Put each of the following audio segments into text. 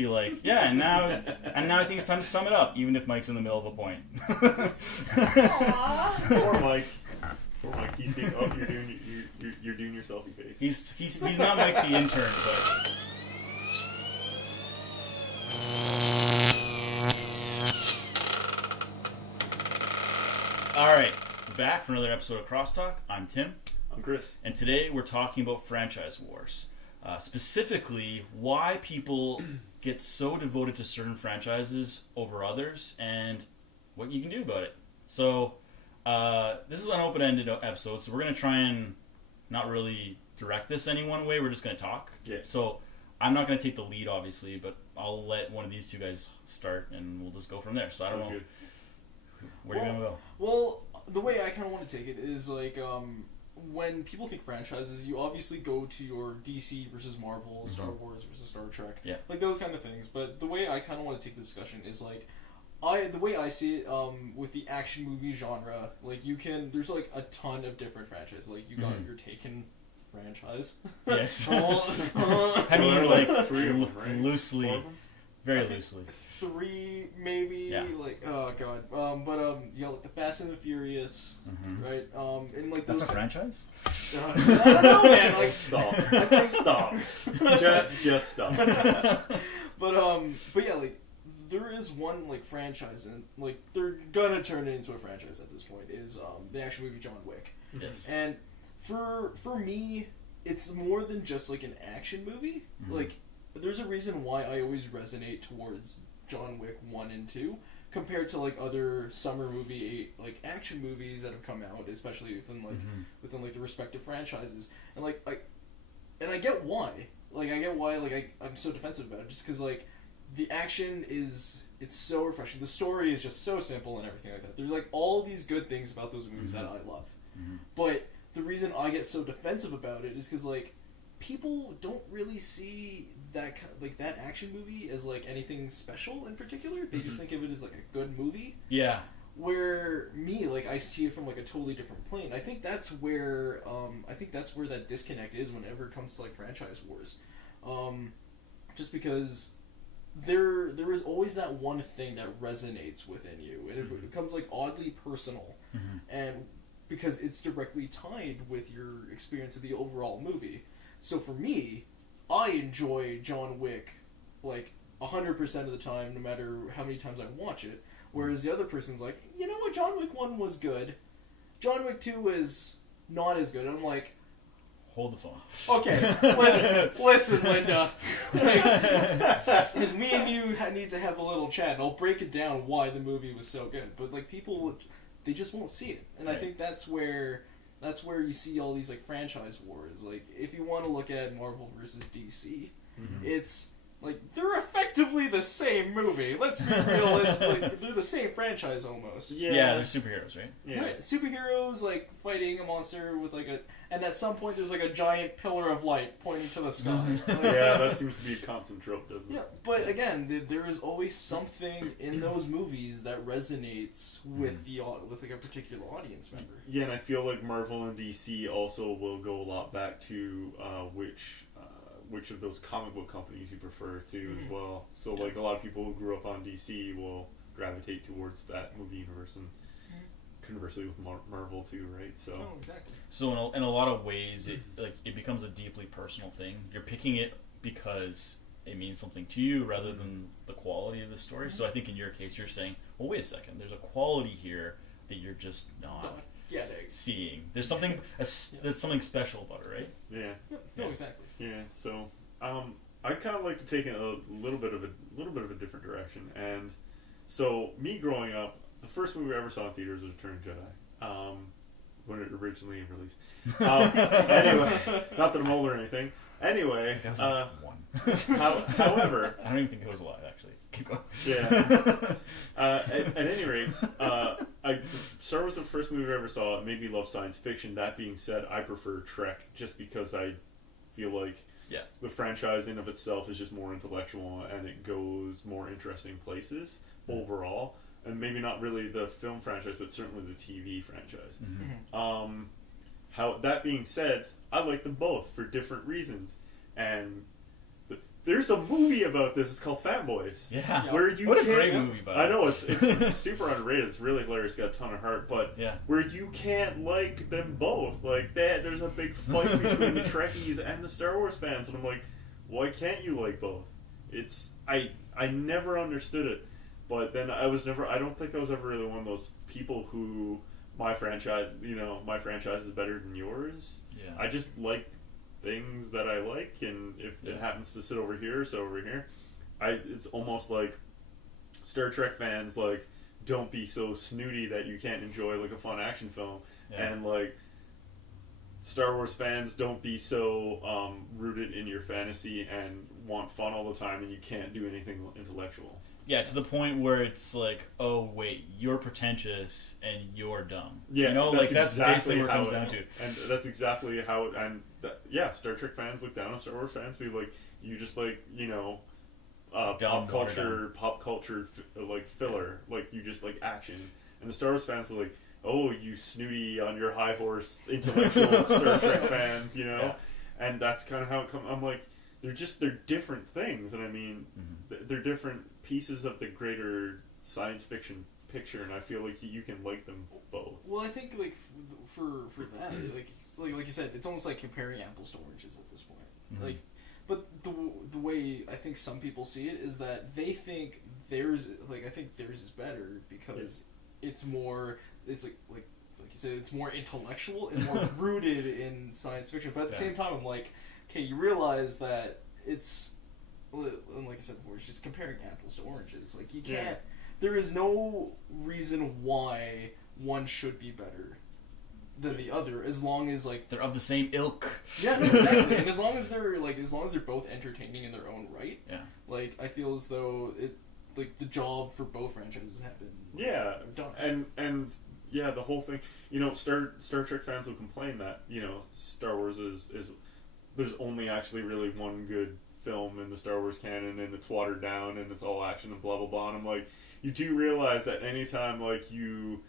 Be like, yeah, and now I think it's time to sum it up, even if Mike's in the middle of a point. Aww. Poor Mike. He's being, you're doing your selfie face. He's not Mike the intern, but. All right, back for another episode of Crosstalk. I'm Tim. I'm Chris. And today we're talking about franchise wars. Specifically, why people get so devoted to certain franchises over others and what you can do about it. So, this is an open-ended episode, so we're going to try and not really direct this any one way. We're just going to talk. Yeah. So, I'm not going to take the lead, obviously, but I'll let one of these two guys start, and we'll just go from there. So, I don't know. Good. Where are you going to go? Well, the way I kind of want to take it is, like, when people think franchises, you obviously go to your DC versus Marvel, Star Wars versus Star Trek, like those kind of things. But the way I kind of want to take the discussion is like, the way I see it, with the action movie genre, like there's like a ton of different franchises. Like you got your Taken franchise. Yes. I mean, like 3 of them, right? Loosely. Very loosely. 3 maybe, like oh god, you know, like the Fast and the Furious, right? And like that's those a franchise. I don't know, man. Like stop. Just stop. But yeah, like there is one like franchise, and like they're gonna turn it into a franchise at this point. Is the action movie John Wick? Yes. And for me, it's more than just like an action movie. Like there's a reason why I always resonate towards John Wick 1 and 2 compared to like other summer movie like action movies that have come out, especially within like the respective franchises. And I get why. Like I get why I'm so defensive about it, just because like the action it's so refreshing. The story is just so simple and everything like that. There's like all these good things about those movies that I love. But the reason I get so defensive about it is because like people don't really see that action movie as like anything special in particular. They just think of it as like a good movie. Yeah. Where me, like I see it from like a totally different plane. I think that's where that disconnect is whenever it comes to like franchise wars. Just because there is always that one thing that resonates within you, and it becomes like oddly personal, and because it's directly tied with your experience of the overall movie. So for me, I enjoy John Wick like 100% of the time, no matter how many times I watch it. Whereas the other person's like, you know what, John Wick 1 was good. John Wick 2 was not as good. And I'm like, hold the phone. Okay, listen, Linda. Like, me and you need to have a little chat, and I'll break it down why the movie was so good. But like people, they just won't see it, and I think that's where you see all these like franchise wars. Like if you want to look at Marvel versus DC, it's like they're effectively the same movie. Let's be realistic. Like, they're the same franchise almost. Yeah, they're superheroes, right? Yeah. Right. Superheroes like fighting a monster with like and at some point there's like a giant pillar of light pointing to the sky. Yeah, that seems to be a constant trope, doesn't it? Yeah, but again, there is always something in those movies that resonates with with like a particular audience member. Yeah, and I feel like Marvel and DC also will go a lot back to which of those comic book companies you prefer to as well. So like a lot of people who grew up on DC will gravitate towards that movie universe, and conversely with Marvel too, right? So exactly. So in a lot of ways, it becomes a deeply personal thing. You're picking it because it means something to you rather than the quality of the story. So I think in your case, you're saying, well, wait a second, there's a quality here that you're just not seeing. There's something that's something special about it, right? Yeah. No, exactly. Yeah. So I kind of like to take it a little bit of a different direction. And so me growing up, the first movie I ever saw in theaters was Return of the Jedi, when it originally released. Anyway, not that I'm old or anything. Anyway, that was like one. However, I don't even think it was alive, actually. Keep going. Yeah. At any rate, Star Wars was the first movie I ever saw. It made me love science fiction. That being said, I prefer Trek just because I feel like the franchise in of itself is just more intellectual and it goes more interesting places overall. And maybe not really the film franchise, but certainly the TV franchise. That being said, I like them both for different reasons. And there's a movie about this. It's called Fanboys. Yeah. Where you what a can't, great movie, by the way. I know, it's super underrated. It's really hilarious. Got a ton of heart. But where you can't like them both. Like, there's a big fight between the Trekkies and the Star Wars fans. And I'm like, why can't you like both? It's... I never understood it. But then I don't think I was ever really one of those people who... My franchise is better than yours. Yeah. I just like things that I like, and if it happens to sit over here, so over here. It's almost like Star Trek fans like don't be so snooty that you can't enjoy like a fun action film, and like Star Wars fans don't be so rooted in your fantasy and want fun all the time, and you can't do anything intellectual. Yeah, to the point where it's like, oh wait, you're pretentious and you're dumb. Yeah, you know, that's that's exactly basically what it comes how down to. And that's exactly how. Star Trek fans look down on Star Wars fans. Be like, you just like pop culture like filler. Like you just like action. And the Star Wars fans are like, oh, you snooty on your high horse intellectual Star Trek fans, you know. Yeah. And that's kind of how it comes. I'm like, they're different things, and I mean, they're different pieces of the greater science fiction picture, and I feel like you can like them both. Well, I think like for that, like you said, it's almost like comparing apples to oranges at this point. Mm-hmm. Like, but the way I think some people see it is that they think theirs is better because it's more. It's like you said, it's more intellectual and more rooted in science fiction. But at the same time, I'm like, okay, you realize that it's. And like I said before, it's just comparing apples to oranges. Like, you can't... There is no reason why one should be better than the other, as long as, like... They're of the same ilk. Yeah, no, exactly. And as long as they're both entertaining in their own right, like, I feel as though the job for both franchises have been done. And the whole thing... Star Trek fans will complain that, Star Wars is... There's only actually really one good film in the Star Wars canon, and it's watered down and it's all action and blah blah blah. And I'm like, you do realize that anytime like you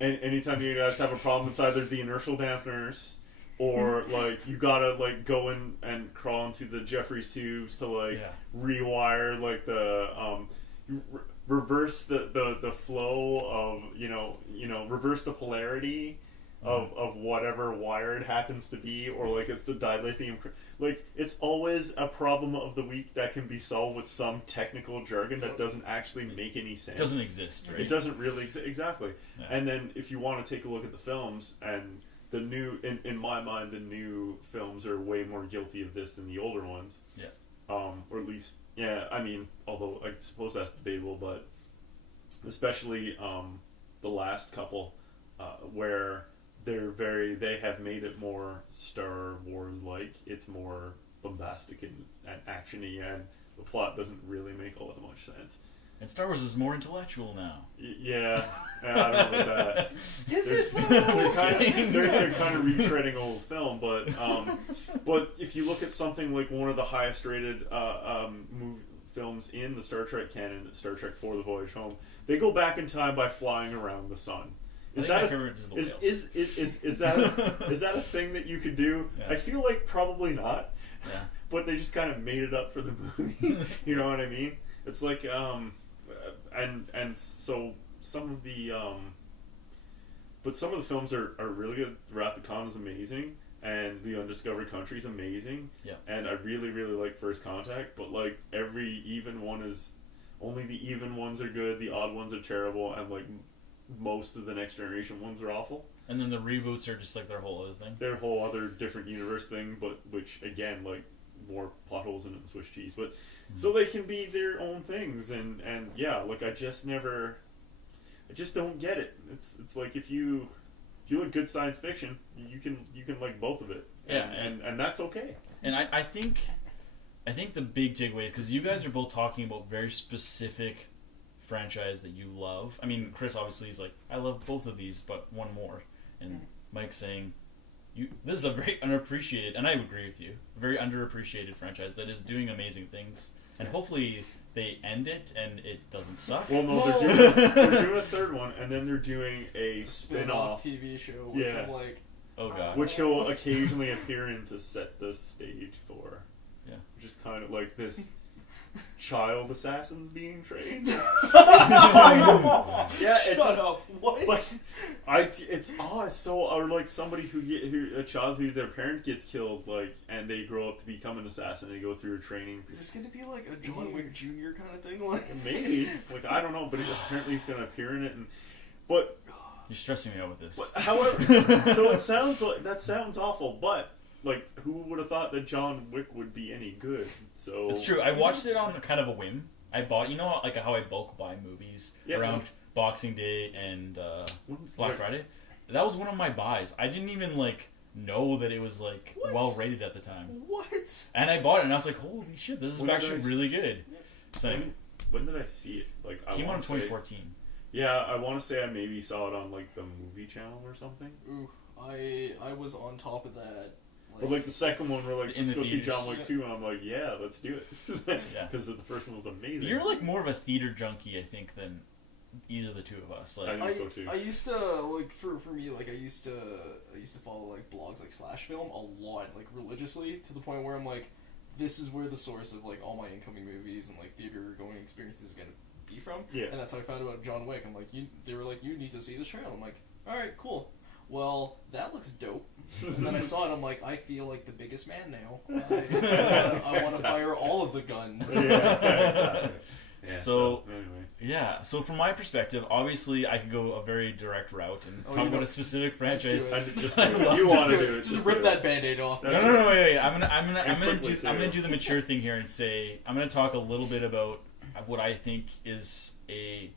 anytime you guys have a problem, it's either the inertial dampeners or like you gotta like go in and crawl into the Jeffries tubes to like rewire like the reverse the flow of reverse the polarity of whatever wire it happens to be, or like it's the dilithium. Like, it's always a problem of the week that can be solved with some technical jargon that doesn't actually make any sense. It doesn't exist, right? It doesn't really exactly. Yeah. And then if you want to take a look at the films, and the new, in my mind, the new films are way more guilty of this than the older ones. Yeah. Or at least, I mean, although I suppose that's debatable, but especially the last couple where they have made it more Star Wars like. It's more bombastic and actiony, and the plot doesn't really make all that much sense. And Star Wars is more intellectual now. I don't know about that. Is it? They're kind of retreading old film, but if you look at something like one of the highest rated films in the Star Trek canon, Star Trek IV: The Voyage Home, they go back in time by flying around the sun. Is that a thing that you could do? Yeah. I feel like probably not. Yeah. But they just kind of made it up for the movie. You know what I mean? It's like and so some of the but some of the films are really good. Wrath of Khan is amazing, and The Undiscovered Country is amazing. Yeah. And I really like First Contact, but like every even one is only the even ones are good, the odd ones are terrible, and like most of the Next Generation ones are awful. And then the reboots are just like their whole other thing. Their whole other different universe thing, but which again, like more plot holes in it than Swiss cheese. But so they can be their own things, and like I just don't get it. It's like if you like good science fiction, you can like both of it. And that's okay. And I think the big takeaway, because you guys are both talking about very specific franchise that you love. I mean, Chris obviously is like, I love both of these, but one more. And Mike's saying, this is a very unappreciated, and I agree with you, very underappreciated franchise that is doing amazing things. And hopefully they end it and it doesn't suck. Well, no, they're doing a third one, and then they're doing a spin-off TV show, which I'm like, oh god, which he'll occasionally appear in to set the stage for. Yeah. Just kind of like this child assassins being trained. Yeah, it's shut just, up. What? But it's so, or like somebody who a child who their parent gets killed, like, and they grow up to become an assassin. They go through a training. Is this gonna be like a John Wick Jr. kind of thing? Like maybe, like I don't know, but apparently he's gonna appear in it, but. You're stressing me out with this. But, however, so it sounds like that sounds awful, but like, who would have thought that John Wick would be any good? So it's true. I watched it on kind of a whim. I bought, like how I bulk buy movies around Boxing Day and Black Friday. That was one of my buys. I didn't even like know that it was like well rated at the time. What? And I bought it, and I was like, "Holy shit, this is actually really good." So when did I see it? Like, it came out in 2014. Yeah, I want to say I maybe saw it on like the movie channel or something. Ooh, I was on top of that. Or like the second one where like, let's go see John Wick 2, and I'm like, yeah, let's do it. Yeah. Because the first one was amazing. You're like more of a theater junkie, I think, than either of the two of us. Like, I think so too. I used to like for me like I used to follow like blogs like Slash Film a lot, like religiously, to the point where I'm like, this is where the source of like all my incoming movies and like theater going experiences is gonna be from. Yeah. And that's how I found out about John Wick. I'm like, they were like, you need to see this trailer. I'm like, all right, cool. Well, that looks dope. And then I saw it. I'm like, I feel like the biggest man now. I want to fire all of the guns. Yeah. So anyway. Yeah. So from my perspective, obviously, I could go a very direct route and talk about a specific franchise. You want to do it? Just rip that Band-Aid off. No, wait. I'm gonna do the mature thing here and say I'm gonna talk a little bit about what I think is a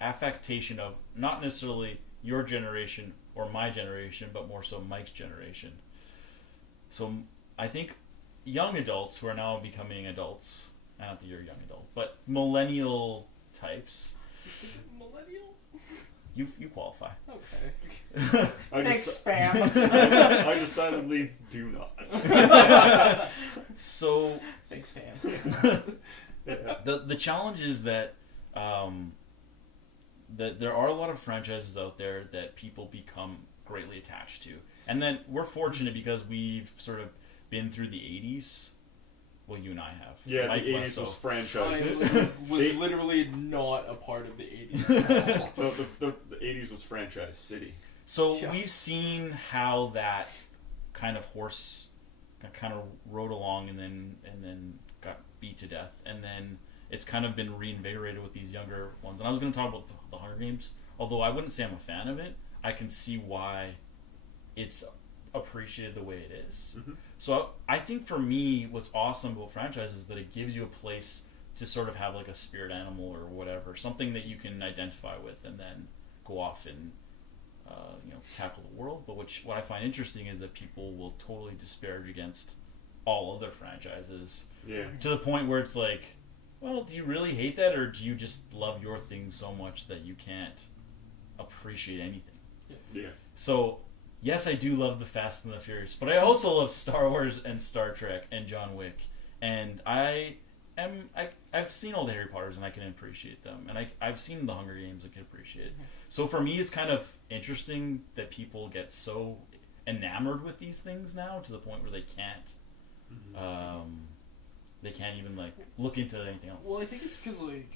affectation of not necessarily your generation or my generation, but more so Mike's generation. So I think young adults who are now becoming adults, not that you're a young adult, but millennial types. Millennial? You qualify. Okay. Thanks, fam. I decidedly do not. So thanks, fam. The challenge is that that there are a lot of franchises out there that people become greatly attached to, and then we're fortunate because we've sort of been through the 80s. Well, you and I have. Yeah, Mike the 80s was franchise. I was literally not a part of the 80s at all. No, the 80s was franchise city. So we've seen how that kind of horse kind of rode along and then got beat to death, and then it's kind of been reinvigorated with these younger ones. And I was going to talk about the Hunger Games, although I wouldn't say I'm a fan of it. I can see why it's appreciated the way it is. Mm-hmm. So I think for me, what's awesome about franchises is that it gives you a place to sort of have like a spirit animal or whatever, something that you can identify with, and then go off and tackle the world. But what I find interesting is that people will totally disparage against all other franchises, to the point where it's like, well, do you really hate that, or do you just love your thing so much that you can't appreciate anything? Yeah. So, yes, I do love the Fast and the Furious, but I also love Star Wars and Star Trek and John Wick, and I've seen all the Harry Potters and I can appreciate them, and I've seen the Hunger Games, I can appreciate it. So for me, it's kind of interesting that people get so enamored with these things now to the point where they can't. They can't even like look into anything else. Well, I think it's because like,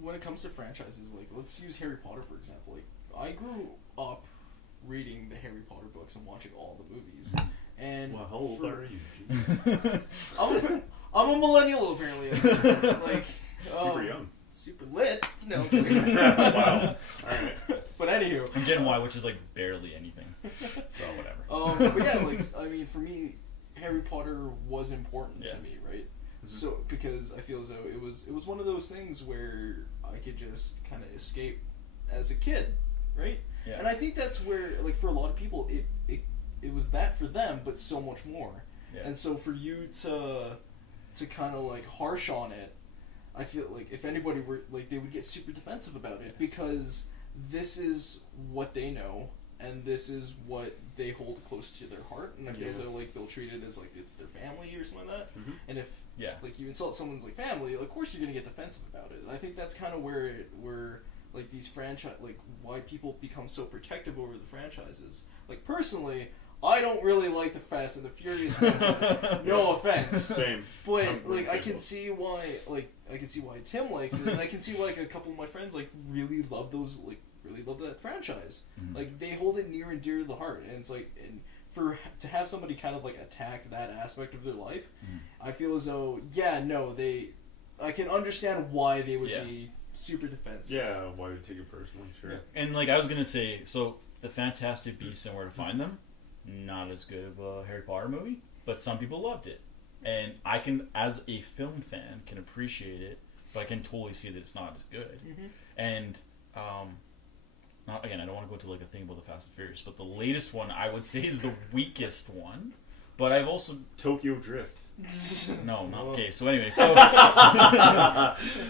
when it comes to franchises, like let's use Harry Potter for example. Like I grew up reading the Harry Potter books and watching all the movies. And how old are you? I'm a millennial apparently. Like super young, super lit. No. Wow. All right. But anywho, I'm Gen Y, which is like barely anything. So whatever. But yeah, like I mean, for me, Harry Potter was important to me, right? Mm-hmm. So because I feel as though it was one of those things where I could just kind of escape as a kid, right? Yeah. And I think that's where, like, for a lot of people, it was that for them, but so much more. Yeah. And so for you to kind of like harsh on it, I feel like if anybody were like, they would get super defensive about it because this is what they know. And this is what they hold close to their heart, and I feel as though like they'll treat it as like it's their family or something like that. Mm-hmm. And if like you insult someone's like family, of course you're gonna get defensive about it. And I think that's kind of where like these franchise, like why people become so protective over the franchises. Like personally, I don't really like the Fast and the Furious franchise. No offense. Same. But like I can see why Tim likes it, and I can see why like a couple of my friends like really love that franchise. Mm-hmm. Like they hold it near and dear to the heart, and it's like to have somebody kind of like attack that aspect of their life, I feel as though I can understand why they would be super defensive. Yeah, why would take it personally? Sure. Yeah. And like I was gonna say, so the Fantastic Beasts and Where to Find Them, not as good of a Harry Potter movie, but some people loved it, and I can, as a film fan, can appreciate it, but I can totally see that it's not as good. Mm-hmm. And not again, I don't want to go into like a thing about the Fast and Furious, but the latest one I would say is the weakest one. But I've also Tokyo Drift. No, not okay. So anyway, so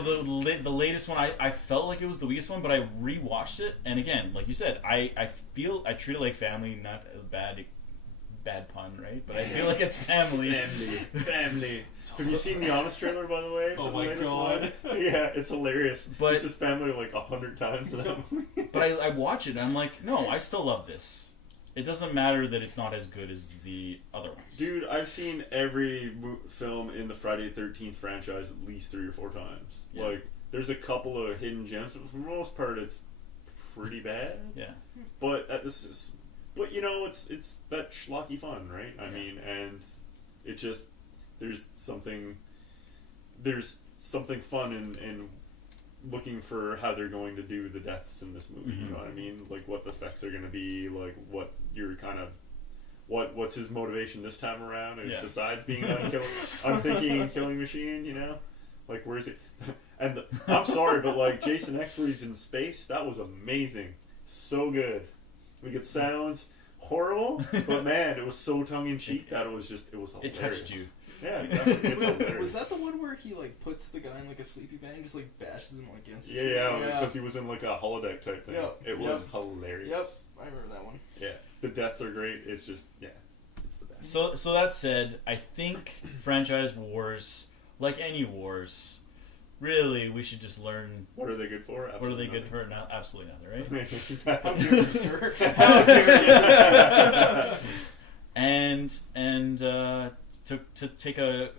the latest one, I felt like it was the weakest one, but I rewatched it, and again, like you said, I feel I treat it like family, not a bad pun, right? But I feel like it's family. Family. Have you seen the Honest trailer, by the way? Oh my god! Yeah, it's hilarious. But this is family like 100 times. But I watch it, and I'm like, no, I still love this. It doesn't matter that it's not as good as the other ones. Dude, I've seen every film in the Friday the 13th franchise at least 3 or 4 times. Yeah. Like, there's a couple of hidden gems, but for the most part, it's pretty bad. Yeah. But but you know, it's that schlocky fun, right? I mean, and it just there's something fun in looking for how they're going to do the deaths in this movie. Mm-hmm. You know what I mean? Like what the effects are going to be, like what you're kind of what's his motivation this time around, and besides being an unthinking and killing machine, you know? Like where's he? And I'm sorry, but like Jason X where he's in space, that was amazing, so good. We get sounds horrible, but man, it was so tongue in cheek that it was hilarious. It touched you. Yeah, exactly. Was that the one where he like puts the guy in like a sleepy bag and just like bashes him against? Yeah, because he was in like a holodeck type thing. Yep. It was hilarious. Yep, I remember that one. Yeah, the deaths are great. It's just it's the best. So that said, I think franchise wars, like any wars, really we should just learn. What are they good for? What are they good for? No, absolutely nothing, right? How dare you, sir? How dare you? And to take a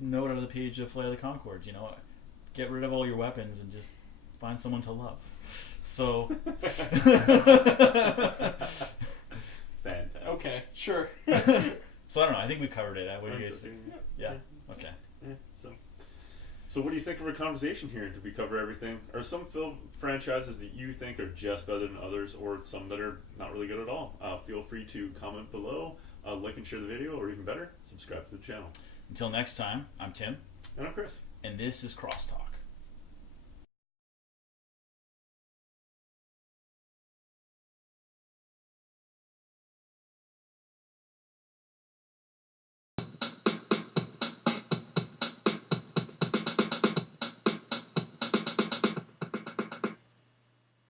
note out of the page of Flight of the Conchords, you know, get rid of all your weapons and just find someone to love. So. Fantastic. Okay, sure. So I don't know. I think we covered it. What do you guys think? Yeah. Okay. Yeah. So what do you think of our conversation here? Did we cover everything? Are some film franchises that you think are just better than others, or some that are not really good at all? Feel free to comment below, like and share the video, or even better, subscribe to the channel. Until next time, I'm Tim. And I'm Chris. And this is Crosstalk.